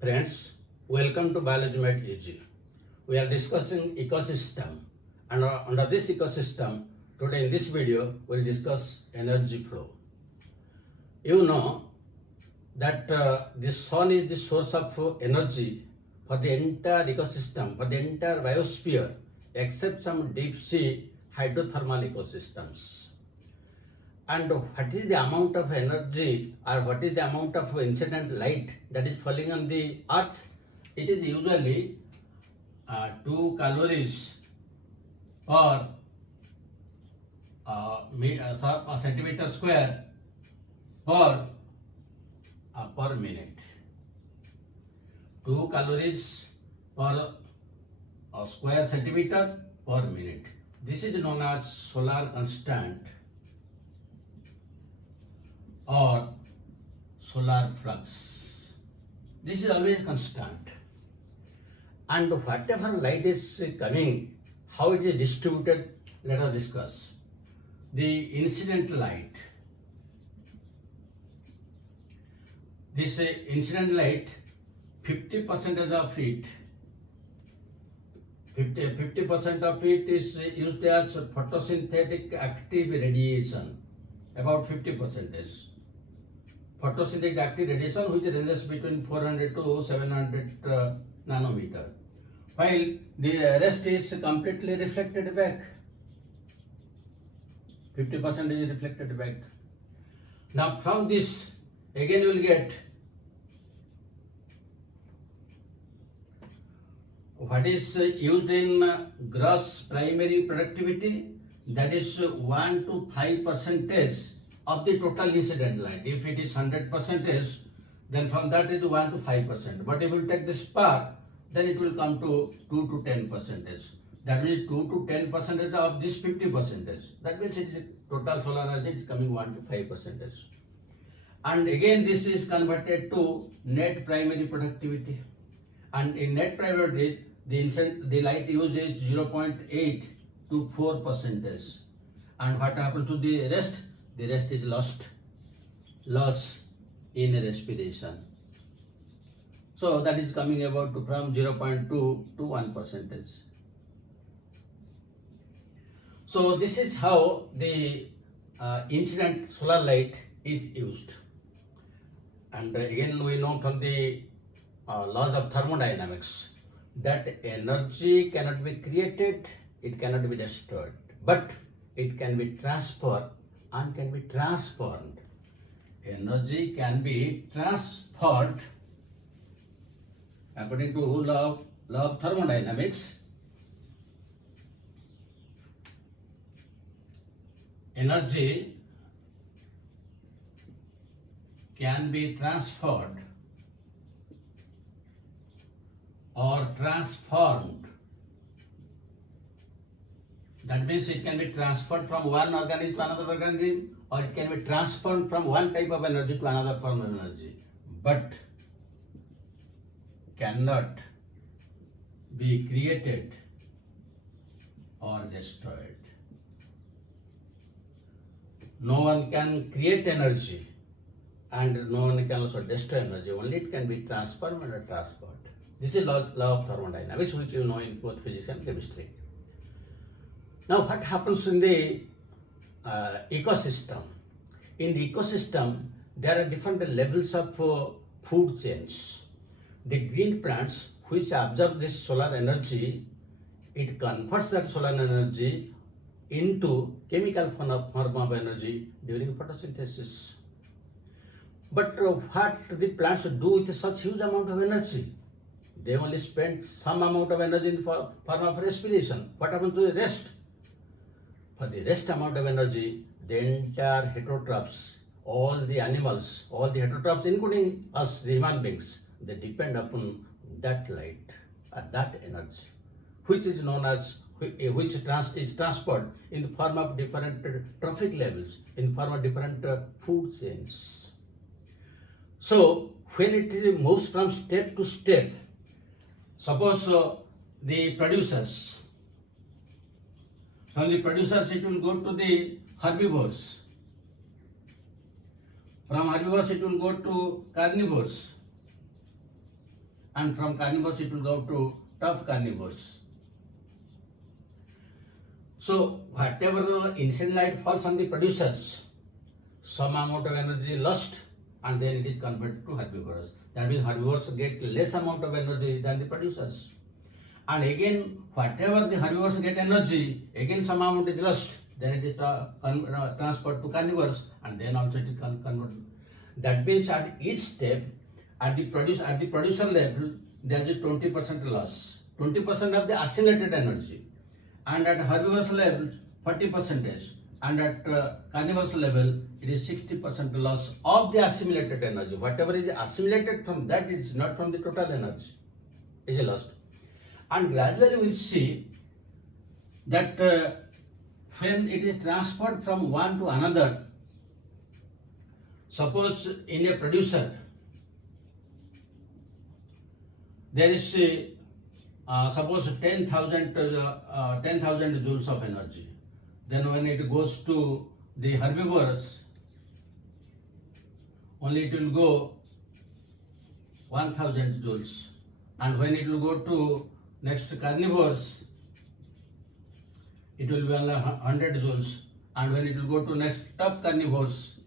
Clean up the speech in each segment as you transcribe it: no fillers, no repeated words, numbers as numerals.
Friends, welcome to Biology Made Easy. We are discussing ecosystem, and under this ecosystem, today in this video, we'll discuss energy flow. You know that the sun is the source of energy for the entire ecosystem, for the entire biosphere, except some deep sea hydrothermal ecosystems. And what is the amount of energy or what is the amount of incident light that is falling on the earth? It is usually 2 calories per centimeter square per minute. 2 calories per square centimeter per minute. This is known as solar constant or solar flux. This is always constant, and whatever light is coming, how it is distributed, let us discuss. The incident light, this incident light, 50% of it, 50% of it is used as photosynthetic active radiation, about 50%. Photosynthetic active radiation, which ranges between 400 to 700 nanometer, while the rest is completely reflected back. 50% is reflected back. Now from this, again you will get what is used in gross primary productivity, that is 1 to 5% of the total incident light. If it is 100%, then from that it is 1 to 5%. But if you take this part, then it will come to 2 to 10%. That means 2 to 10% of this 50%. That means it is total solar energy is coming 1 to 5%. And again this is converted to net primary productivity. And in net primary, the light used is 0.8 to 4%. And what happens to the rest? The rest is loss in respiration. So that is coming about from 0.2 to 1%. So this is how the incident solar light is used. And again we know from the laws of thermodynamics that energy cannot be created, it cannot be destroyed, but it can be transferred and can be transformed. Energy can be transferred according to law of thermodynamics. Energy can be transferred or transformed. That means it can be transferred from one organism to another organism, or it can be transformed from one type of energy to another form of energy, but cannot be created or destroyed. No one can create energy and no one can also destroy energy. Only it can be transformed or transferred. This is law of thermodynamics, which you know in both physics and chemistry. Now what happens in the ecosystem? In the ecosystem, there are different levels of food chains. The green plants, which absorb this solar energy, it converts that solar energy into chemical form of energy during photosynthesis. But what the plants do with such huge amount of energy? They only spend some amount of energy in form of respiration. What happens to the rest? For the rest amount of energy, the entire heterotrophs, all the animals, all the heterotrophs, including us, the human beings, they depend upon that light, that energy, which is known as, which is transferred in the form of different trophic levels, in form of different food chains. So when it moves from step to step, suppose the producers, from the producers it will go to the herbivores, from herbivores it will go to carnivores, and from carnivores it will go to tough carnivores. So whatever the incident light falls on the producers, some amount of energy lost and then it is converted to herbivores. That means herbivores get less amount of energy than the producers. And again, whatever the herbivores get energy, again some amount is lost, then it is transferred to carnivores and then also it is converted. That means at each step, at the producer level, there is a 20% loss, 20% of the assimilated energy. And at herbivores level, 40%, and at carnivores level, it is 60% loss of the assimilated energy. Whatever is assimilated from that, it is not from the total energy, it is lost. And gradually we will see that when it is transferred from one to another, suppose in a producer, there is suppose 10,000 joules of energy. Then when it goes to the herbivores, only it will go 1,000 joules. And when it will go to next carnivores, it will be only 100 joules. And when it will go to next top carnivores,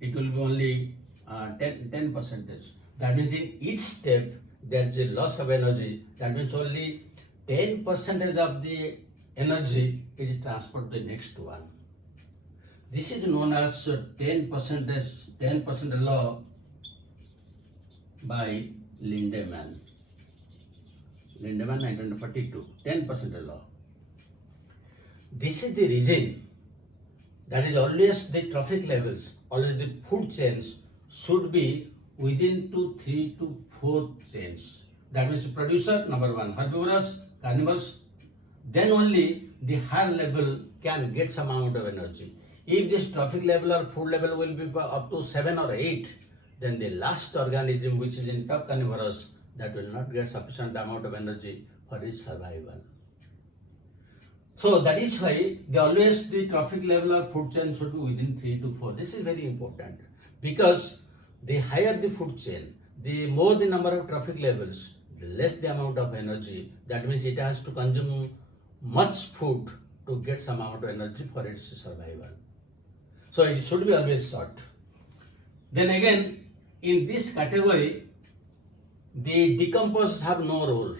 it will be only 10%. That means in each step, there is a loss of energy. That means only 10% of the energy is transferred to the next one. This is known as 10% law by Lindemann. Lindemann 1942, 10% law. This is the reason that is always the trophic levels, always the food chains should be within 3 to 4 chains. That means producer, number one, herbivores, carnivores, then only the higher level can get some amount of energy. If this trophic level or food level will be up to 7 or 8, then the last organism which is in top carnivorous, that will not get sufficient amount of energy for its survival. So that is why always the trophic level or food chain should be within 3 to 4. This is very important because the higher the food chain, the more the number of trophic levels, the less the amount of energy. That means it has to consume much food to get some amount of energy for its survival. So it should be always short. Then again, in this category, the decomposers have no role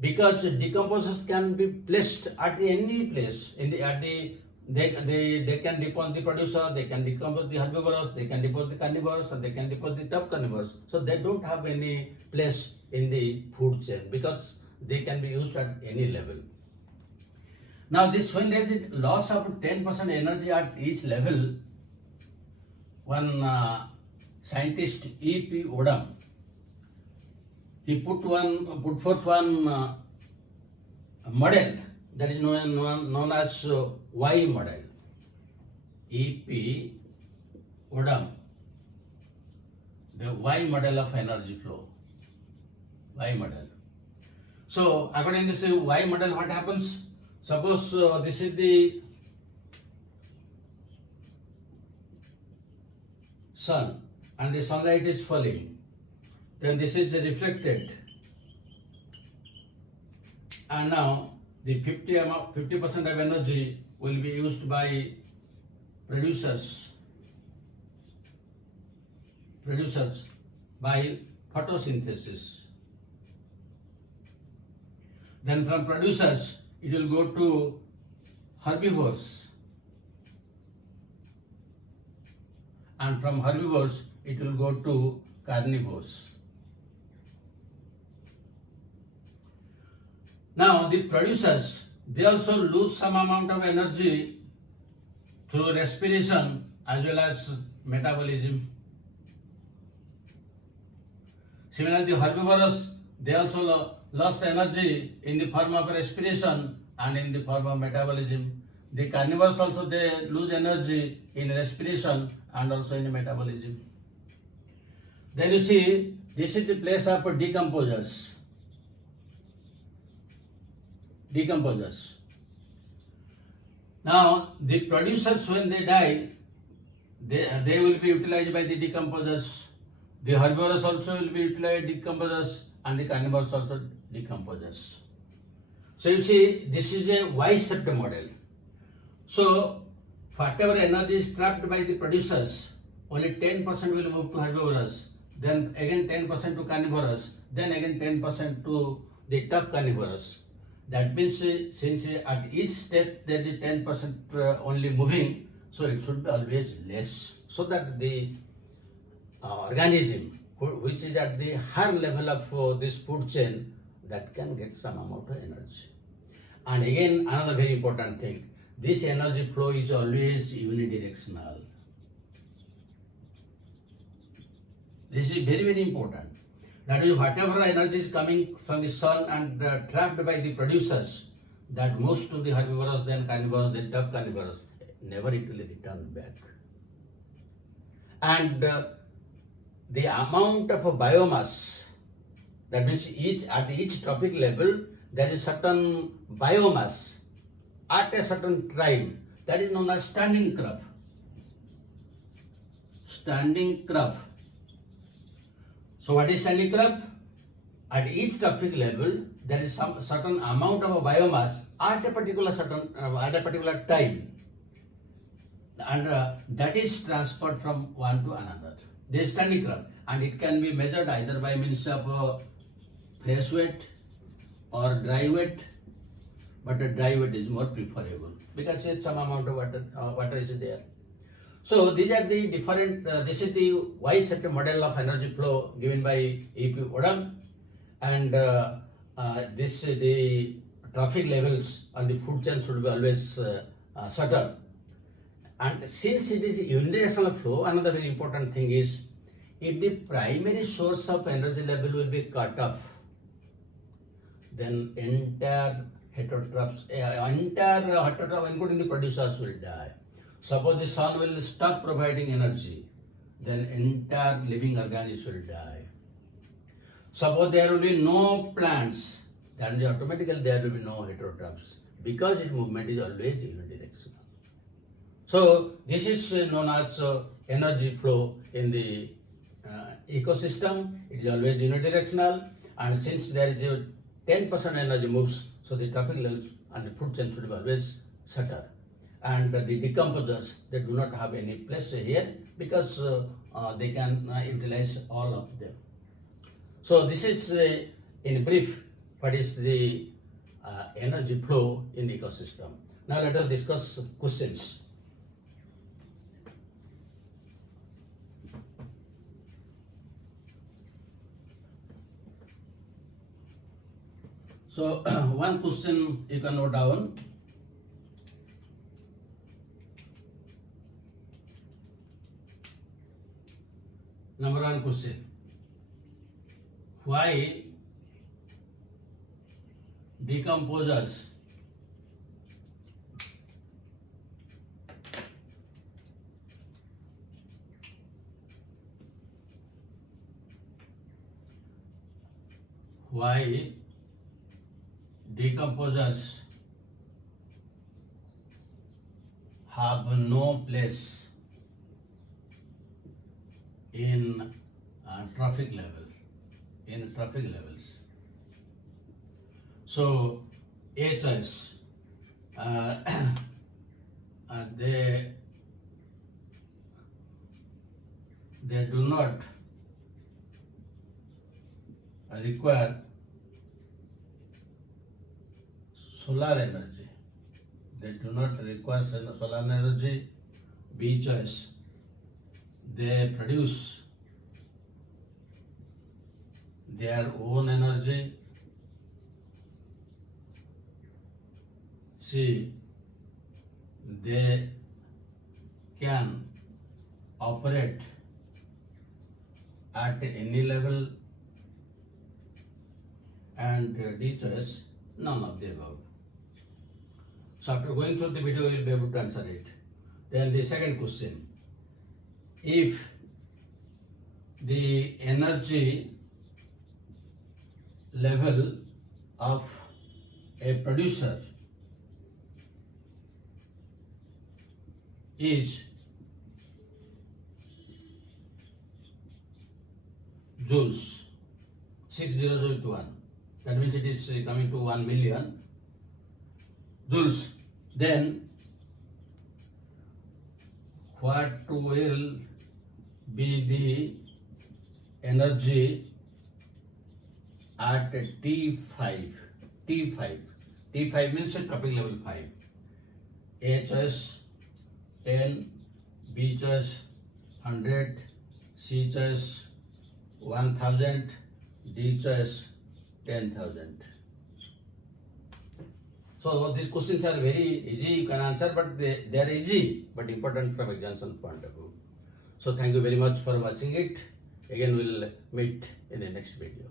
because decomposers can be placed at any place. They can decompose the producer, they can decompose the herbivores, they can decompose the carnivores, and they can decompose the top carnivores. So they don't have any place in the food chain because they can be used at any level. Now this, when there is loss of 10% energy at each level, one scientist E.P. Odom, he put forth one model that is known as Y model. E.P. Odom, the Y model of energy flow. Y model. So according to this Y model, what happens? Suppose this is the sun and the sunlight is falling. Then this is reflected. And now the 50% of energy will be used by producers by photosynthesis. Then from producers, it will go to herbivores. And from herbivores, it will go to carnivores. Now the producers, they also lose some amount of energy through respiration as well as metabolism. Similarly, the herbivores, they also lost energy in the form of respiration and in the form of metabolism. The carnivores also, they lose energy in respiration and also in metabolism. Then you see, this is the place of decomposers. Now, the producers, when they die, they will be utilized by the decomposers. The herbivores also will be utilized decomposers, and the carnivores also decomposers. So you see, this is a Y-shaped model. So whatever energy is trapped by the producers, only 10% will move to herbivores, then again 10% to carnivores, then again 10% to the top carnivores. That means since at each step there is 10% only moving, so it should be always less, so that the organism which is at the higher level of this food chain, that can get some amount of energy. And again, another very important thing, this energy flow is always unidirectional. This is very, very important. That is, whatever energy is coming from the sun and trapped by the producers, that moves to the herbivores, then carnivores, then top carnivores, never it will return back. And the amount of biomass, that means at each trophic level, there is certain biomass at a certain time, that is known as standing crop. Standing crop. So what is standing crop? At each trophic level, there is some certain amount of biomass at a particular time, and that is transferred from one to another. This is standing crop, and it can be measured either by means of fresh weight or dry weight, but a dry weight is more preferable because it's some amount of water is there. So these are the different, this is the Y-shaped model of energy flow given by E.P. Odom, and this the trophic levels on the food chain should be always certain. And since it is unidirectional flow, another very important thing is, if the primary source of energy level will be cut off, then entire heterotrophs, including the producers, will die. Suppose the sun will stop providing energy, then entire living organisms will die. Suppose there will be no plants, then automatically there will be no heterotrophs, because its movement is always unidirectional. So this is known as energy flow in the ecosystem. It is always unidirectional, and since there is a 10% energy moves, so the trophic levels and the food chain should be always certain. And the decomposers, they do not have any place here, because they can utilize all of them. So this is in brief what is the energy flow in the ecosystem. Now let us discuss questions. So one question you can note down. Number one question: why decomposers have no place in trophic levels. So A choice, they do not require solar energy. They do not require solar energy. B choice, they produce their own energy. C, they can operate at any level. And D choice, none of the above. So after going through the video, you will be able to answer it. Then the second question: if the energy level of a producer is joules. 6 zeros with 1. That means it is coming to 1 million joules. Then what will be the energy at T5? T5 means at trophic level 5. HS 10, BHS 100, CHS 1000, DHS 10,000. So these questions are very easy, you can answer, but they are easy but important from examination point of view. So thank you very much for watching it. Again we will meet in the next video.